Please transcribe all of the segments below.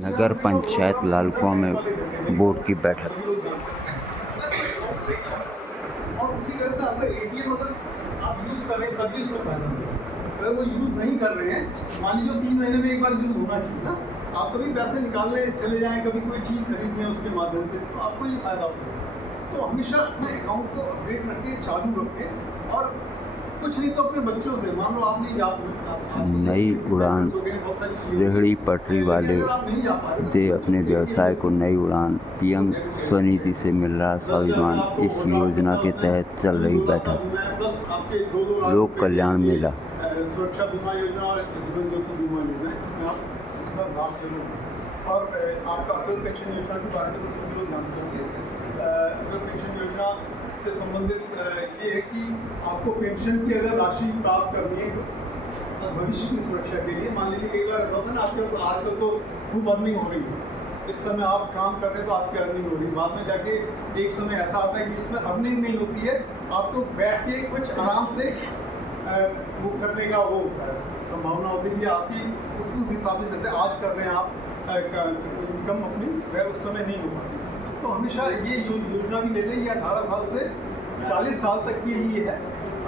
नगर पंचायत लालकुआं में बोर्ड की बैठक। और उसी तरह से आपका एटीएम अगर आप यूज़ कर रहे हैं तभी उसमें फायदा होगा। अगर वो यूज़ नहीं कर रहे हैं, मान लीजिए 3 महीने में एक बार यूज़ होना चाहिए ना, आप कभी पैसे निकालने चले जाएँ, कभी कोई चीज़ खरीदनी है उसके माध्यम से, तो आपको ये फायदा होगा। तो हमेशा अपने अकाउंट को अपडेट रखें, चालू रखें, और कुछ नहीं तो अपने बच्चों से, मान लो आप नहीं जा नई उड़ान, रेहड़ी पटरी वाले दे अपने व्यवसाय को नई उड़ान। पीएम स्वनिधि से मिल रहा स्वाभिमान। इस योजना के तहत चल रही बैठक। लोक कल्याण मेला। सुरक्षा बीमा योजना और जीवन ज्योति बीमा योजना, इसमें आप उसका लाभ जरूर। और आपका अटल पेंशन योजना के बारे में तो सभी लोग जानते होंगे। अटल पेंशन योजना से संबंधित ये है कि आपको पेंशन की अगर राशि प्राप्त करनी है भविष्य की सुरक्षा के लिए, मान लीजिए कई बार ऐसा होता है ना, आपके आजकल तो खूब अर्निंग हो रही है, इस समय आप काम कर रहे हैं तो आपकी अर्निंग हो रही है, बाद में जाके एक समय ऐसा आता है कि जिसमें अर्निंग नहीं होती है, आपको बैठ के कुछ आराम से वो करने का वो संभावना होती है कि आपकी उस हिसाब से जैसे आज कर रहे हैं आप इनकम अपनी, वह उस समय नहीं हो पाती। तो हमेशा ये योजना भी ले रही है 18 साल से 40 साल तक के लिए है।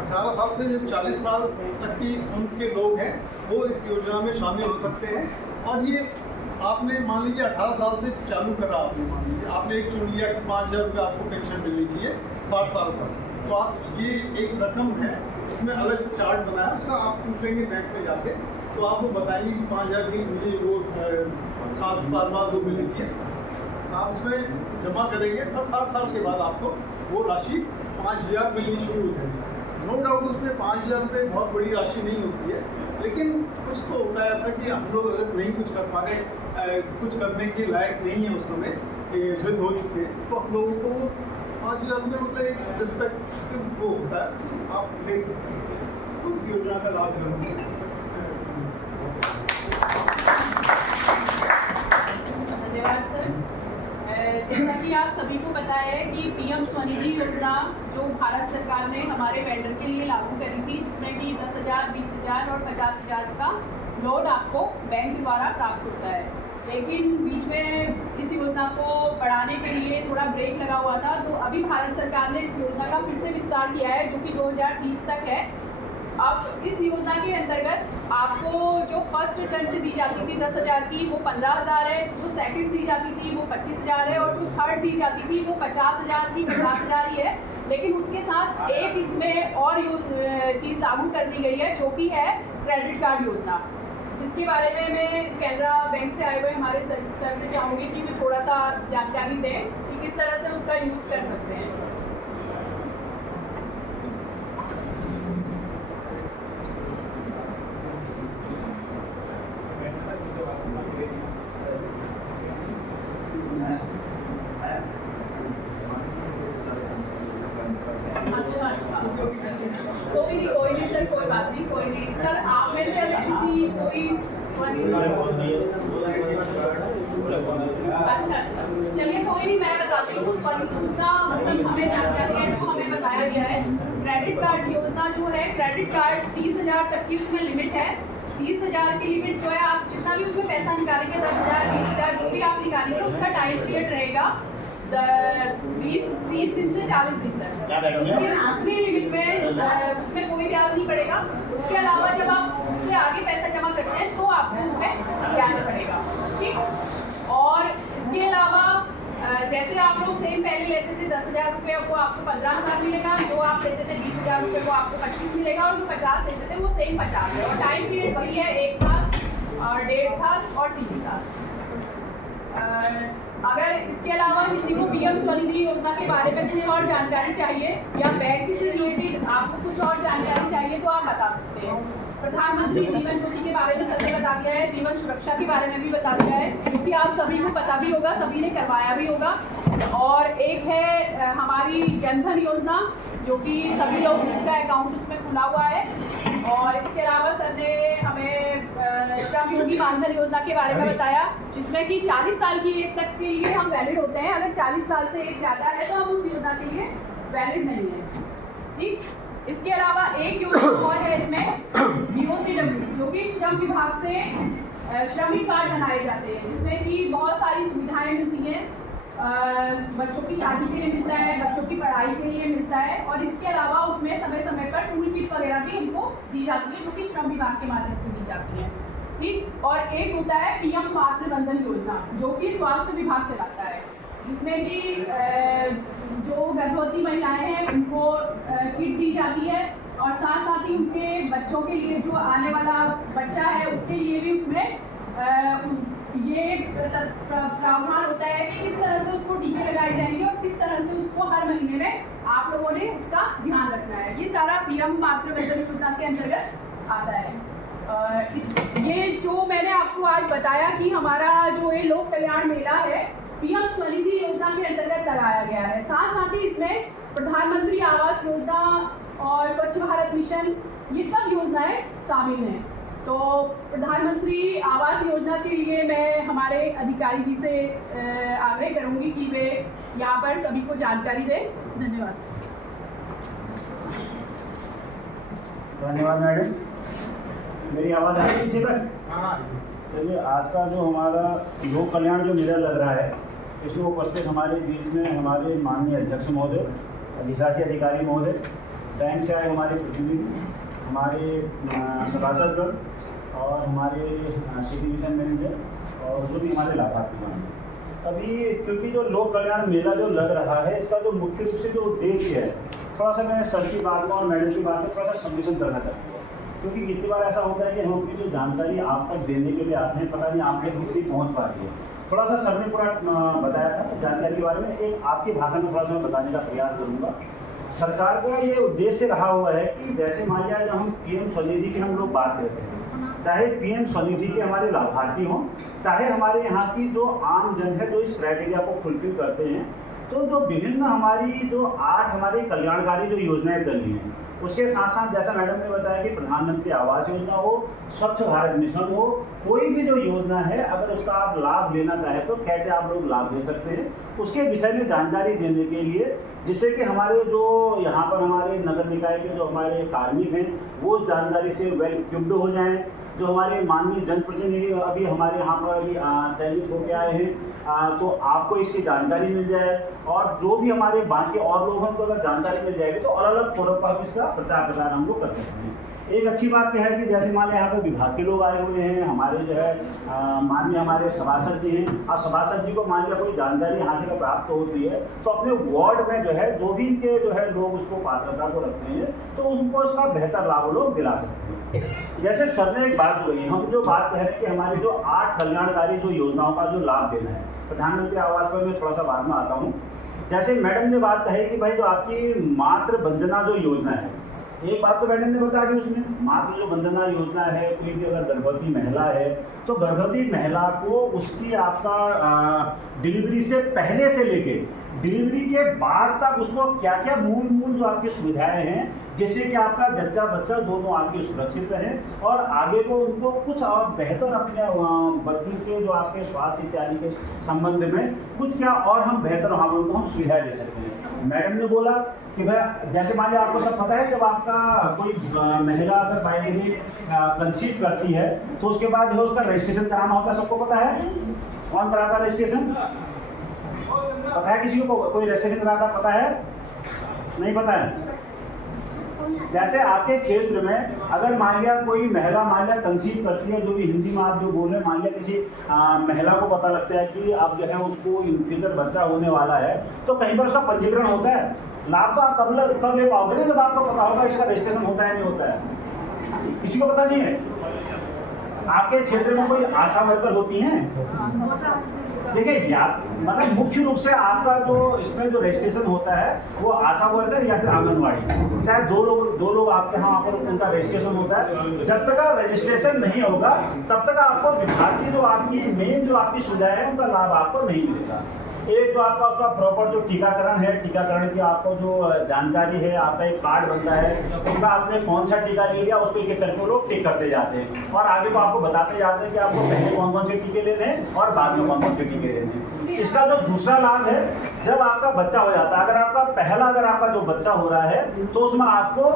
18 साल से जो 40 साल तक की उनके लोग हैं वो इस योजना में शामिल हो सकते हैं। और ये आपने मान लीजिए 18 साल से चालू करा, आपने मान लीजिए आपने एक चुन लिया कि 5,000 रुपये आपको पेंशन मिलनी चाहिए 60 साल तक, तो आप ये एक रकम है, उसमें अलग चार्ट बनाया, उसका आप पूछेंगे बैंक में जाके, तो आपको बताएंगे कि 5,000 की मुझे वो 7 साल बाद वो मिलेगी, आप उसमें जमा करेंगे और 60 साल के बाद आपको वो राशि 5,000 मिलनी शुरू हो जाएगी। नो डाउट उसमें 5,000 रुपये बहुत बड़ी राशि नहीं होती है, लेकिन कुछ तो होता है ऐसा कि हम लोग अगर नहीं कुछ कर पा रहे, कुछ करने के लायक नहीं है उस समय, वृद्ध हो चुके हैं, तो हम लोगों को 5,000 रुपये मतलब एक रिस्पेक्टिव वो होता है, आप ले सकते हैं। तो इस योजना का लाभ जरूर है। धन्यवाद सर। जैसा कि आप सभी को पता है कि पीएम स्वनिधि योजना जो भारत सरकार ने हमारे वेंडर के लिए लागू करी थी, जिसमें कि 10,000, 20,000 और 50,000 का लोन आपको बैंक द्वारा प्राप्त होता है, लेकिन बीच में इस योजना को बढ़ाने के लिए थोड़ा ब्रेक लगा हुआ था। तो अभी भारत सरकार ने इस योजना का फिर से विस्तार किया है, जो कि 2030 तक है। अब इस योजना के अंतर्गत आपको जो फर्स्ट ट्रंच दी जाती थी 10,000 की, वो 15,000 है, जो सेकंड दी जाती थी वो 25,000 है, और जो थर्ड दी जाती थी वो 50,000 की 50,000 ही है। लेकिन उसके साथ एक इसमें और चीज़ लागू कर दी गई है, जो कि है क्रेडिट कार्ड योजना, जिसके बारे में मैं कैनरा बैंक से आए हुए हमारे सर से चाहूँगी कि वे थोड़ा सा जानकारी दें कि किस तरह से उसका यूज़ कर सकते हैं। अच्छा, कोई नहीं सर, कोई बात नहीं, कोई नहीं सर। आप में से अगर किसी कोई अच्छा, चलिए कोई नहीं, मैं बताती हूँ उस पर जितना मतलब हमें जानकारी है तो हमें बताया गया है। क्रेडिट कार्ड योजना जो है, क्रेडिट कार्ड 30,000 तक की उसमें लिमिट है। 30,000 की लिमिट जो है, आप जितना भी उसमें पैसा निकालेंगे, 10,000, 20,000 जो भी आप निकालेंगे, उसका टाइम पीरियड रहेगा 30 दिन से 40 दिन तक। उसकी अपनी लिमिट में उसमें कोई ब्याज नहीं पड़ेगा। उसके अलावा जब आप उससे आगे पैसा जमा करते हैं तो आपको उसमें ब्याज पड़ेगा, ठीक। और इसके अलावा जैसे आप लोग सेम पहले लेते थे 10,000 रुपये, वो आपको 15,000 मिलेगा, जो आप लेते थे 20,000 रुपये वो आपको 25 मिलेगा, और जो 50 लेते थे वो सेम 50 है। और टाइम पीरियड वही है, 1 साल और 1.5 साल और 3 साल। अगर इसके अलावा किसी को पीएम स्वनिधि योजना के बारे में कुछ और जानकारी चाहिए या बैंक से रिलेटेड आपको कुछ और जानकारी चाहिए तो आप बता सकते हैं। प्रधानमंत्री जीवन ज्योति के बारे में सबने बता दिया है, जीवन सुरक्षा के बारे में भी बता दिया है, क्योंकि आप सभी को पता भी होगा, सभी ने करवाया भी होगा। और एक है हमारी जनधन योजना, जो कि सभी लोग जिसका अकाउंट उसमें खुला हुआ है। और इसके अलावा सर ने हमें श्रम योगी मानधन योजना के बारे में बताया, जिसमें कि 40 साल की एज तक के लिए हम वैलिड होते हैं। अगर 40 साल से एज ज़्यादा है तो हम उस योजना के लिए वैलिड नहीं है, ठीक। इसके अलावा एक योजना और है इसमें, BOCW, जो कि श्रम विभाग से श्रमिक कार्ड बनाए जाते हैं, जिसमें कि बहुत सारी सुविधाएं मिलती हैं। बच्चों की शादी के लिए मिलता है, बच्चों की पढ़ाई के लिए मिलता है, और इसके अलावा उसमें समय समय पर टूल किट वगैरह भी उनको दी जाती है, जो कि श्रम विभाग के माध्यम से दी जाती है। ठीक। और एक होता है पीएम मातृ वंदन योजना, जो कि स्वास्थ्य विभाग चलाता है, जिसमें कि जो गर्भवती महिलाएं हैं उनको किट दी जाती है, और साथ साथ ही उनके बच्चों के लिए, जो आने वाला बच्चा है उसके लिए भी उसमें ये प्रावधान होता है कि किस तरह से उसको टीके लगाए जाएंगे और किस तरह से उसको हर महीने में आप लोगों ने उसका ध्यान रखना है। ये सारा पीएम मातृ वंदन योजना के अंतर्गत आता है। ये जो मैंने आपको आज बताया कि हमारा जो ये लोक कल्याण मेला है, पीएम स्वनिधि योजना के अंतर्गत लगाया गया है। साथ साथ ही इसमें प्रधानमंत्री आवास योजना और स्वच्छ भारत मिशन, ये सब योजनाएं शामिल हैं। तो प्रधानमंत्री आवास योजना के लिए मैं हमारे अधिकारी जी से आग्रह करूंगी कि वे यहाँ पर सभी को जानकारी दें। धन्यवाद। धन्यवाद मैडम। मेरी आवाज़ आ रही है पीछे तक? चलिए, आज का जो हमारा लोक कल्याण जो मेला लग रहा है, इसमें उपस्थित हमारे बीच में हमारे माननीय अध्यक्ष महोदय, अधिशासी अधिकारी महोदय, बैंक से आए हमारे प्रतिनिधि, हमारे सभासदगण और हमारे सिटी मिशन मैनेजर और जो भी हमारे लाभार्थी हैं। अभी क्योंकि जो लोक कल्याण मेला जो लग रहा है, इसका जो मुख्य रूप से जो उद्देश्य है, थोड़ा सा मैं सर की बात में और मैडम की बात में थोड़ा सा सम्मिश्रण करना चाहूँगा। क्योंकि कितनी बार ऐसा होता है कि हम अपनी जो जानकारी आप तक देने के लिए आते हैं, पता नहीं आप तक कितनी पहुँच पा रही है। थोड़ा सा सर ने पूरा बताया था जानकारी के बारे में, एक आपकी भाषा में थोड़ा सा मैं बताने का प्रयास करूँगा। सरकार का ये उद्देश्य रहा हुआ है कि जैसे मान लिया जब हम पीएम स्वनिधि की हम लोग बात करते हैं, चाहे पीएम स्वनिधि के हमारे लाभार्थी हों, चाहे हमारे यहाँ की जो आम जन है जो इस क्राइटेरिया को फुलफिल करते हैं, तो जो विभिन्न हमारी जो 8 हमारी कल्याणकारी जो योजनाएं चल रही हैं, उसके साथ साथ जैसा मैडम ने बताया कि प्रधानमंत्री आवास योजना हो, स्वच्छ भारत मिशन हो, कोई भी जो योजना है अगर उसका आप लाभ लेना चाहें तो कैसे आप लोग लाभ ले सकते हैं, उसके विषय में जानकारी देने के लिए, जिससे कि हमारे जो यहाँ पर हमारे नगर निकाय के जो हमारे कार्मिक हैं वो उस जानकारी से वेल इक्विप्ड हो जाएं। जो हमारे माननीय जनप्रतिनिधि अभी हमारे यहाँ पर अभी चयनित होकर आए हैं, तो आपको इसकी जानकारी मिल जाए, और जो भी हमारे बाकी और लोगों को अगर जानकारी मिल जाएगी तो अलग अलग फोरम पर हम इसका प्रचार प्रसार हम लोग कर सकते हैं। एक अच्छी बात यह है कि जैसे मान लें यहाँ पे विभाग के लोग आए हुए हैं, हमारे जो है माननीय हमारे सभासद जी हैं, और सभासद जी को मान लिया कोई जानकारी यहाँ से प्राप्त होती है तो अपने वार्ड में जो है जो भी इनके जो है लोग उसको पात्रता को रखते हैं तो उनको उसका बेहतर लाभ लोग दिला सकते हैं। जैसे सर ने एक बात कही, हम जो बात कह रहे हैं कि हमारी जो 8 कल्याणकारी जो योजनाओं का जो लाभ देना है, प्रधानमंत्री आवास पर मैं थोड़ा सा बाद में आता हूँ। जैसे मैडम ने बात कही कि भाई जो आपकी मातृ वंदना जो योजना है, एक बात तो मैडम ने बता दी, उसमें मातृ जो वंदना योजना है, कोई भी अगर गर्भवती महिला है तो गर्भवती महिला को उसकी आपका डिलीवरी से पहले से लेके डिलीवरी के बाद तक उसको क्या क्या मूल जो आपकी सुविधाएं हैं, जैसे कि आपका जच्चा बच्चा दोनों आपके सुरक्षित रहें और आगे को उनको कुछ और बेहतर अपने बच्चों के जो आपके स्वास्थ्य इत्यादि के संबंध में कुछ क्या और हम बेहतर वहाँ उनको हम सुविधाएं दे सकते हैं। मैडम ने बोला कि भाई जैसे मान लिया आपको सब पता है जब आपका कोई महिला अगर फाइनली कंसीव करती है तो उसके बाद जो उसका रजिस्ट्रेशन कराना होता है, सबको पता है? कौन कराता है रजिस्ट्रेशन? पता है किसी को? कोई रजिस्ट्रेशन कराता पता है? नहीं पता है? जैसे आपके क्षेत्र में अगर मान लिया कोई महिला मान लिया कंसीव करती है, जो भी हिंदी में आप जो बोल रहे हैं, मान लिया किसी महिला को पता लगता है कि अब जो है उसको इन फ्यूचर बच्चा होने वाला है, तो कहीं पर उसका पंजीकरण होता है। लाभ तो आप तब ले पाओगे ना जब आपको पता होगा इसका रजिस्ट्रेशन होता है नहीं होता है। किसी को पता नहीं है? आपके क्षेत्र में कोई आशा वर्कर होती हैं? देखिए मतलब मुख्य रूप से आपका जो इसमें जो रजिस्ट्रेशन होता है वो आशा वर्कर या फिर आंगनवाड़ी, शायद दो लोग आपके यहाँ पर उनका रजिस्ट्रेशन होता है। जब तक रजिस्ट्रेशन नहीं होगा तब तक आपको विभाग की जो आपकी मेन जो आपकी सुविधा है उनका लाभ आपको नहीं मिलेगा। एक जो आपका उसका प्रॉपर जो टीकाकरण है, टीकाकरण की आपको जो जानकारी है, आपका एक कार्ड बनता है, उसमें आपने कौन सा टीका ले लिया उसको एक करके लोग टिक करते जाते हैं और आगे को आपको बताते जाते हैं कि आपको पहले कौन कौन से टीके लेने हैं और बाद में कौन कौन से टीके लेने हैं। इसका जो दूसरा लाभ है, जब आपका बच्चा हो जाता है, अगर आपका जो बच्चा हो रहा है तो उसमें आपको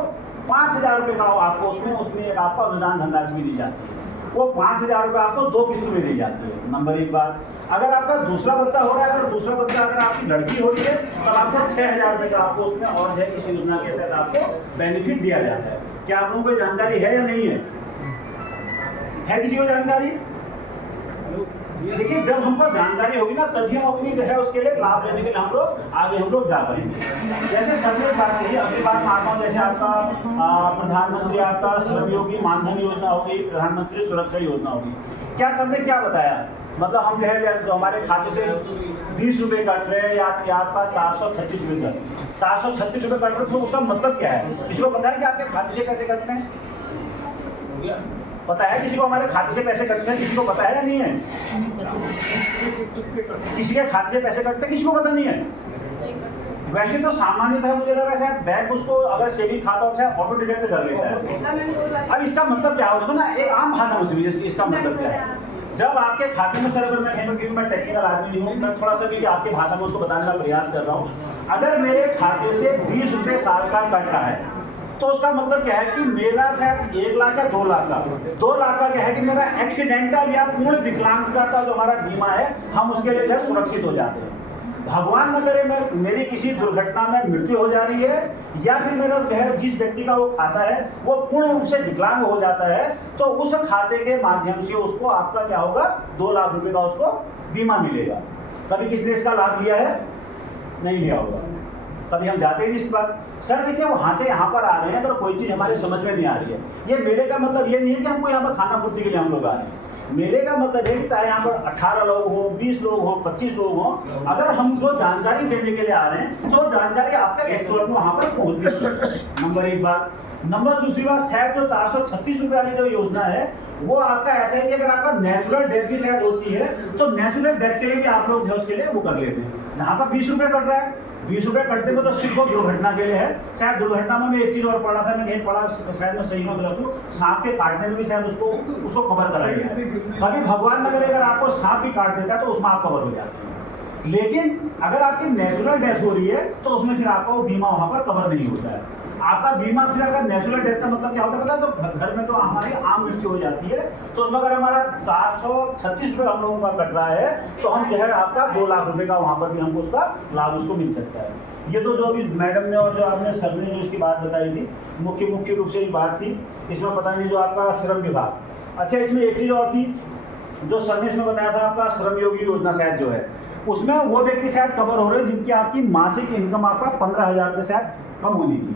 5,000 रुपये का आपको उसमें एक आपको अनुदान धनराशि भी दी जाती है। वो 5,000 रुपये आपको 2 किस्तों में दी जाती है। नंबर 1 बात। अगर आपका दूसरा बच्चा हो रहा है, अगर दूसरा बच्चा अगर आपकी लड़की हो रही है, तब आपको 6,000 रुपये का आपको उसमें और जो है इस योजना के तहत आपको बेनिफिट दिया जाता है। क्या आप लोगों को जानकारी है या नहीं है किसी को जानकारी? देखिए, जब हमको जानकारी होगी ना तभी हम अपनी जो है उसके लिए लाभ लेने के लिए हम लोग जा पाएंगे। जैसे सबने बात की, अगली बात मानता हूँ, जैसे आपका प्रधानमंत्री आपका श्रम योगी मानधन योजना होगी, प्रधानमंत्री सुरक्षा योजना होगी। क्या सबने क्या बताया? मतलब हम जो है जो हमारे खाते से 20 रुपये कट रहे हैं या आपका 436 रुपये कट 436 रुपये कट रहे, तो उसका मतलब क्या है? किसी को पता है कि आपके खाते से कैसे कटते हैं? पता है किसी को हमारे खाते से पैसे कटते हैं? किसी को पता है या नहीं है? किसी के खाते से पैसे कटते हैं, किसी को पता नहीं है। वैसे तो सामान्यतः मुझे लग रहा है बैंक उसको अगर सेविंग खाता होता है ऑटो डिडक्ट कर लेता है। अब इसका मतलब क्या होगा ना, एक आम भाषा में समझिए इसका मतलब क्या है। जब आपके खाते में, सर अगर मैं टेक्निकल आदमी नहीं हूँ, मैं थोड़ा सा भी आपकी भाषा में उसको बताने का प्रयास कर रहा हूँ। अगर मेरे खाते से 20 रुपये साल का कट रहा है, तो उसका मतलब क्या है कि मेरा शायद 1 लाख या 2 लाख का 2 लाख का क्या है कि मेरा एक्सीडेंटल या पूर्ण विकलांगता का जो हमारा बीमा है, हम उसके लिए जो है सुरक्षित हो जाते हैं। भगवान न करे मेरी किसी दुर्घटना में मृत्यु हो जा रही है, या फिर मेरा जो है जिस व्यक्ति का वो खाता है वो पूर्ण रूप से विकलांग हो जाता है, तो उस खाते के माध्यम से उसको आपका क्या होगा, 2 लाख रुपए का उसको बीमा मिलेगा। कभी किसने इसका लाभ लिया है? नहीं लिया होगा। कभी हम जाते ही इसके बाद, सर देखिए वहाँ से यहाँ पर आ रहे हैं, अगर कोई चीज़ हमारे समझ में नहीं आ रही है, ये मेले का मतलब ये नहीं है कि हमको यहाँ पर खाना पूर्ति के लिए हम लोग आ रहे हैं। मेले का मतलब है कि चाहे यहाँ पर 18 लोग हो, 20 लोग हो, 25 लोग हो, अगर हम जो जानकारी देने के लिए आ रहे हैं तो जानकारी आप तक एक्चुअल में वहाँ पर पहुँचती। नंबर 1 बात। नंबर दूसरी बात, शायद जो 436 रुपये वाली जो योजना है वो आपका ऐसा है कि अगर आपका नेचुरल डेथ की शायद होती है तो नेचुरल डेथ के लिए भी आप लोग उसके लिए वो कर लेते हैं। यहाँ पर 20 रुपये कट रहा है, 20 रुपये कटने में तो सिर्फ दुर्घटना के लिए है। शायद दुर्घटना में एक चीज़ और पढ़ा था, मैं नहीं पढ़ा, शायद मैं सही में गलत हूँ, सांप के काटने में भी शायद उसको कवर कराया गया है। कभी भगवान न करे अगर आपको सांप भी काट देता है तो उसमें आप कवर हो जाते हैं। लेकिन अगर आपकी नेचुरल डेथ हो रही है तो उसमें फिर आपका वो बीमा वहाँ पर कवर नहीं होता है। आपका बीमा फिर अगर नेचुरल डेथ का मतलब क्या होता है पता है? तो घर में तो हमारी आम मृत्यु हो जाती है, तो उसमें अगर हमारा 436 रुपये हम लोगों का कट रहा है तो हम जो है आपका 2 लाख रुपए का वहाँ पर भी हमको उसका लाभ उसको मिल सकता है। ये तो जो अभी मैडम ने और जो आपने सर ने जो इसकी बात बताई थी, मुख्य रूप से ये बात थी। इसमें पता नहीं जो आपका श्रम विभाग, अच्छा इसमें एक चीज़ और थी जो सर ने इसमें बताया था, आपका श्रम योगी योजना शायद जो है उसमें वो व्यक्ति शायद कवर हो रहे हैं जिनकी आपकी मासिक इनकम आपका 15,000 रुपये शायद कम होनी थी।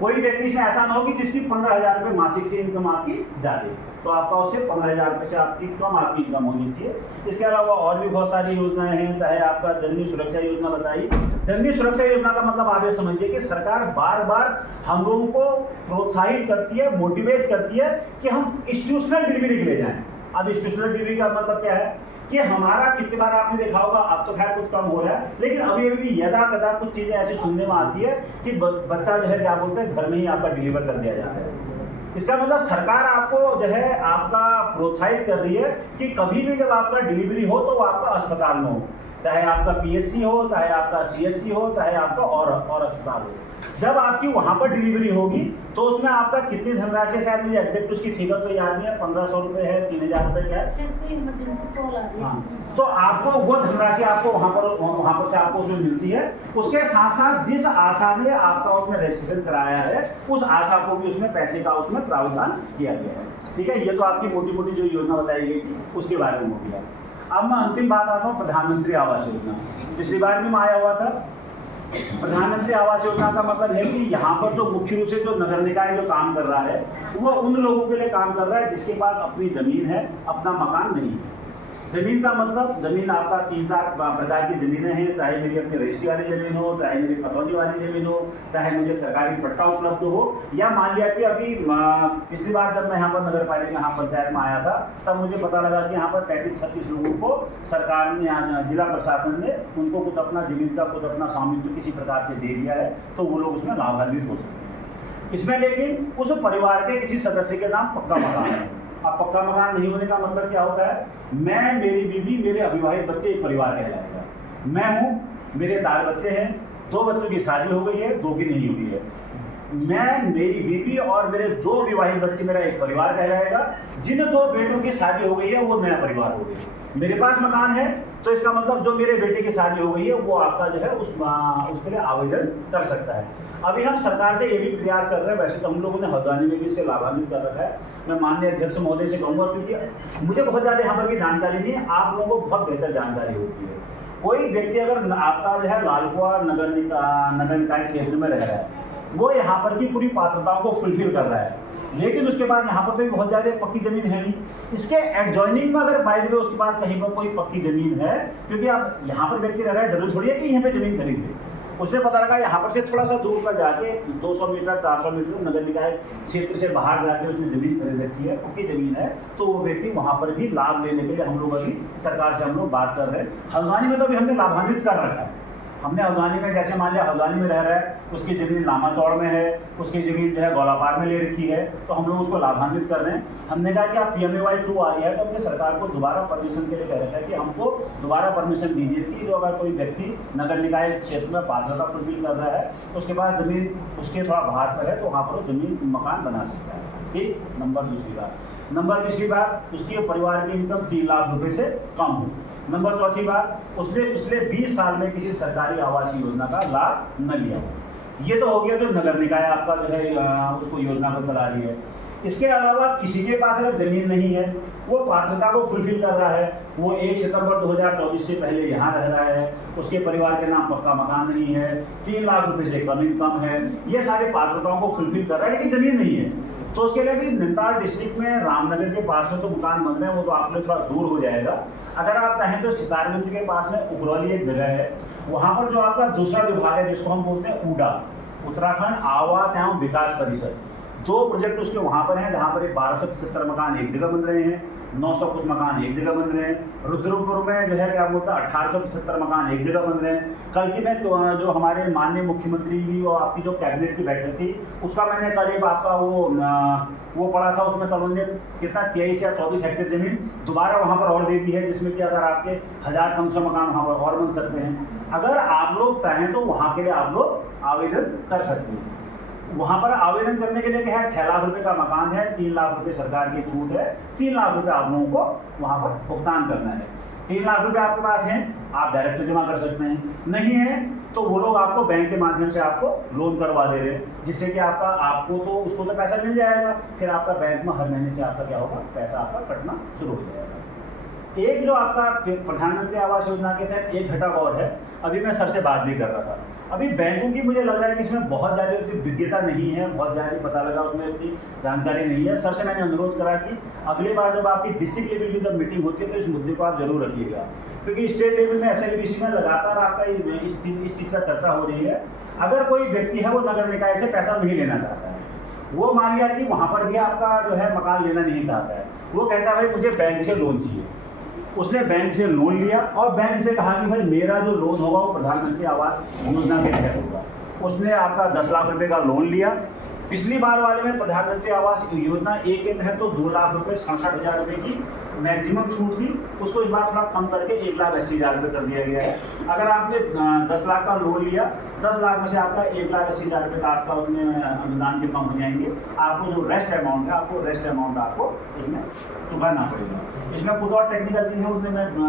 कोई व्यक्ति इसमें ऐसा ना हो कि जिसकी 15,000 रुपये मासिक से इनकम आपकी ज़्यादा, तो आपका उससे 15,000 रुपये से आपकी कम आपकी इनकम होनी चाहिए। इसके अलावा और भी बहुत सारी योजनाएं हैं, चाहे आपका जननी सुरक्षा योजना बताई। जननी सुरक्षा योजना का मतलब आप ये समझिए कि सरकार बार बार हम लोगों को प्रोत्साहित करती है, मोटिवेट करती है कि हम इंस्टीट्यूशनल डिलीवरी के लिए जाएं। अब इंस्टीट्यूशनल डिलीवरी का मतलब क्या है कि हमारा कितनी बार आपने देखा होगा, अब तो खैर कुछ कम हो रहा है, लेकिन अभी भी यदा कदा कुछ चीज़ें ऐसी सुनने में आती है कि बच्चा जो है क्या बोलते हैं घर में ही आपका डिलीवर कर दिया जाता है। इसका मतलब सरकार आपको जो है आपका प्रोत्साहित कर रही है कि कभी भी जब आपका डिलीवरी हो तो वो आपका अस्पताल में हो, चाहे आपका पीएचसी हो, चाहे आपका सीएचसी हो, चाहे आपका और अस्पताल हो। जब आपकी वहाँ पर डिलीवरी होगी तो उसमें आपका कितनी धनराशि है, शायद मुझे एग्जैक्ट उसकी फिगर तो याद नहीं है, 1500 रुपये है, 3000 रुपये क्या है, हाँ, तो आपको वो धनराशि आपको वहाँ पर से आपको उसमें मिलती है। उसके साथ साथ जिस आशा ने आपका उसमें रजिस्ट्रेशन कराया है उस आशा को भी उसमें पैसे का उसमें प्रावधान किया गया है। ठीक है, ये तो आपकी मोटी मोटी जो योजना बताई गई थी उसके बारे में हो गया। अब मैं अंतिम बात आता हूँ प्रधानमंत्री आवास योजना। पिछली बार भी आया हुआ था। प्रधानमंत्री आवास योजना का मतलब है कि यहाँ पर जो मुख्य रूप से जो नगर निकाय जो काम कर रहा है वो उन लोगों के लिए काम कर रहा है जिसके पास अपनी ज़मीन है, अपना मकान नहीं है। ज़मीन का मतलब, ज़मीन आपका 3-4 प्रकार की ज़मीनें हैं, चाहे मेरी अपनी रजिस्ट्री वाली ज़मीन हो, चाहे मेरी खतौनी वाली ज़मीन हो, चाहे मुझे सरकारी पट्टा उपलब्ध हो, या मान लिया कि अभी पिछली बार जब मैं यहाँ पर नगर पालिका यहाँ पंचायत में आया था तब मुझे पता लगा कि यहाँ पर 35-36 लोगों को सरकार ने, जिला प्रशासन ने उनको कुछ अपना ज़मीन का कुछ अपना स्वामित्व किसी प्रकार से दे दिया है, तो वो लोग उसमें लाभान्वित हो सकते हैं इसमें। लेकिन उस परिवार के किसी सदस्य के नाम पक्का मकान है। अब पक्का मकान नहीं होने का मतलब क्या होता है, मैं, मेरी बीवी, मेरे अविवाहित बच्चे एक परिवार कहलाएगा। मैं हूँ, मेरे 4 बच्चे हैं, 2 बच्चों की शादी हो गई है, 2 की नहीं हुई है। मैं, मेरी बीवी और मेरे 2 विवाहित बच्चे, मेरा एक परिवार कहलाएगा। जिन 2 बेटों की शादी हो गई है वो नया परिवार हो गया। मेरे पास मकान है तो इसका मतलब जो मेरे बेटे की शादी हो गई है वो आपका जो है उसके लिए आवेदन कर सकता है। अभी हम सरकार से ये भी प्रयास कर रहे हैं, वैसे तो हम लोगों ने हल्द्वानी में भी इससे लाभान्वित कर रखा है। मैं माननीय अध्यक्ष महोदय से कहूँगा, क्योंकि मुझे बहुत ज़्यादा यहाँ पर की जानकारी नहीं है, आप लोगों को बहुत बेहतर जानकारी होती है। कोई व्यक्ति अगर आपका जो है लालकुआ नगर निकाय क्षेत्र में रह रहा है, वो यहाँ पर की पूरी पात्रताओं को फुलफिल कर रहा है, लेकिन उसके पास यहाँ पर तो बहुत ज़्यादा पक्की ज़मीन है नहीं। इसके एडजॉइनिंग में अगर बाय द वे उसके पास कहीं पर कोई पक्की ज़मीन है, क्योंकि आप यहाँ पर व्यक्ति रह रहा है, जरूर थोड़ी है कि यहाँ पे ज़मीन खरीदे। उसने पता लगा यहाँ पर से थोड़ा सा दूर पर जाके 200 मीटर 400 मीटर नगर निकाय क्षेत्र से बाहर जाके उसने ज़मीन खरीद रखी है, पक्की ज़मीन है, तो वो व्यक्ति वहाँ पर भी लाभ लेने के लिए हम लोग अभी सरकार से हम लोग बात कर रहे हैं। हल्द्वानी में तो अभी हमने लाभान्वित कर रखा है। हमने हल्द्वानी में, जैसे मान लिया हल्द्वानी में रह रहा है, उसकी ज़मीन लामाचौड़ में है, उसकी ज़मीन जो है गौलापार में ले रखी है, तो हम लोग उसको लाभान्वित कर रहे हैं। हमने कहा कि आप PMAY 2 आ रही है तो हमने सरकार को दोबारा परमिशन के लिए कह रखा है कि हमको दोबारा परमिशन दीजिए कि जो अगर कोई व्यक्ति नगर निकाय क्षेत्र में पात्रता फुलफिल कर रहा है, उसके पास ज़मीन उसके थोड़ा बाहर पर है, तो वहाँ पर ज़मीन मकान बना सकता है। ठीक, नंबर दूसरी बात। नंबर तीसरी बात, उसके परिवार की इनकम 3 लाख रुपए से कम हो। नंबर चौथी बात, उसने पिछले 20 साल में किसी सरकारी आवास योजना का लाभ न लिया हो। ये तो हो गया जो नगर निकाय आपका जो है उसको योजना को चला रही है। इसके अलावा किसी के पास अगर ज़मीन नहीं है, वो पात्रता को फुलफिल कर रहा है, वो 1 सितंबर 2024 से पहले यहाँ रह रहा है, उसके परिवार के नाम पक्का मकान नहीं है, 3 लाख रुपए से कम इनकम है, ये सारे पात्रताओं को फुलफिल कर रहा है, लेकिन ज़मीन नहीं है, तो उसके लिए भी नैनीताल डिस्ट्रिक्ट में रामनगर के पास में तो मकान बन रहे हैं, वो तो आप लोग थोड़ा दूर हो जाएगा। अगर आप चाहें तो सितारगंज के पास में उकरौली एक जगह है, वहाँ पर जो आपका दूसरा विभाग है जिसको हम बोलते हैं ऊडा, उत्तराखंड आवास एवं विकास परिषद, 2 प्रोजेक्ट उसके वहाँ पर हैं, जहाँ पर 1275 मकान एक जगह बन रहे हैं, 900 कुछ मकान एक जगह बन रहे हैं। रुद्रपुर में जो है क्या बोलता है 1875 मकान एक जगह बन रहे हैं। कल की में तो जो हमारे माननीय मुख्यमंत्री और आपकी जो कैबिनेट की बैठक थी, उसका मैंने करीब आपका वो पढ़ा था, उसमें कल उन्होंने कितना 23 या 24 हेक्टेयर ज़मीन दोबारा वहाँ पर और दे दी है, जिसमें कि अगर आपके 1500 मकान वहाँ पर और बन सकते हैं। अगर आप लोग चाहें तो वहाँ के लिए आप लोग आवेदन कर सकते हैं। वहाँ पर आवेदन करने के लिए क्या है, 6 लाख रुपए का मकान है, 3 लाख रुपए सरकार की छूट है, 3 लाख रुपए आप लोगों को वहाँ पर भुगतान करना है। 3 लाख रुपए आपके पास हैं, आप डायरेक्ट जमा कर सकते हैं, नहीं है तो वो लोग आपको बैंक के माध्यम से आपको लोन करवा दे रहे हैं, जिससे कि आपको तो उसको तो पैसा मिल जाएगा, फिर आपका बैंक में हर महीने से आपका क्या होगा, पैसा आपका कटना शुरू हो जाएगा। एक जो आपका प्रधानमंत्री आवास योजना के तहत एक घटक और है, अभी मैं सर से बात भी कर रहा था। अभी बैंकों की मुझे लग रहा है कि इसमें बहुत ज़्यादा उतनी विज्ञता नहीं है, बहुत ज़्यादा पता लगा उसमें उतनी जानकारी नहीं है। सर से मैंने अनुरोध करा कि अगली बार जब आपकी डिस्ट्रिक्ट लेवल की जब मीटिंग होती है तो इस मुद्दे को आप जरूर रखिएगा, क्योंकि स्टेट लेवल में SLBC में लगातार आपका इस चीज़ का चर्चा हो रही है। अगर कोई व्यक्ति है वो नगर निकाय से पैसा नहीं लेना चाहता है, वो मान लिया कि वहाँ पर भी आपका जो है मकान लेना नहीं चाहता है, वो कहता है भाई मुझे बैंक से लोन चाहिए। उसने बैंक से लोन लिया और बैंक से कहा कि भाई मेरा जो लोन होगा वो प्रधानमंत्री आवास योजना के तहत होगा। उसने आपका 10 लाख रुपए का लोन लिया। पिछली बार वाले में प्रधानमंत्री आवास योजना एक के तहत तो 2 लाख रुपए 67,000 रुपये की मैक्सिमम छूट थी, उसको इस बार थोड़ा कम करके 1,80,000 रुपये कर दिया गया है। अगर आपने 10 लाख का लोन लिया, 10 लाख में से आपका 1,80,000 रुपये का आपका उसमें अनुदान के कम हो जाएंगे। आपको जो रेस्ट अमाउंट है, आपको रेस्ट अमाउंट आपको उसमें चुकाना पड़ेगा। इसमें कुछ और टेक्निकल चीज़ है,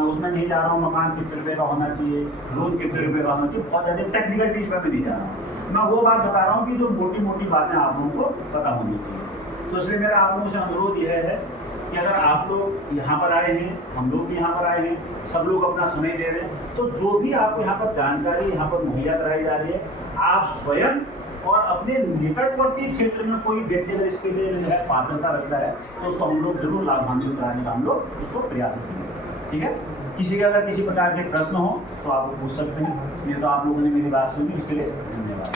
उसमें नहीं जा रहा हूँ, मकान कितने रुपये का होना चाहिए, लोन कितने रुपये का होना चाहिए, बहुत ज़्यादा टेक्निकल चीज़ पर भी नहीं जा रहा हूँ। मैं वो बात बता रहा हूँ कि जो मोटी मोटी बातें आप लोगों को पता होनी चाहिए। तो इसलिए मेरा आप लोगों से अनुरोध यह है कि अगर आप लोग यहाँ पर आए हैं, हम लोग भी यहाँ पर आए हैं, सब लोग अपना समय दे रहे हैं, तो जो भी आपको यहाँ पर जानकारी यहाँ पर मुहैया कराई जा रही है, आप स्वयं और अपने निकटवर्ती क्षेत्र में कोई व्यक्ति अगर इसके लिए जो है पात्रता रखता है तो उसको हम लोग जरूर लाभान्वित कराने का हम लोग उसको प्रयास करेंगे। ठीक है, किसी के अगर किसी प्रकार के प्रश्न हो तो आप पूछ सकते हैं। ये तो आप लोगों ने मेरी बात सुनी, उसके लिए धन्यवाद।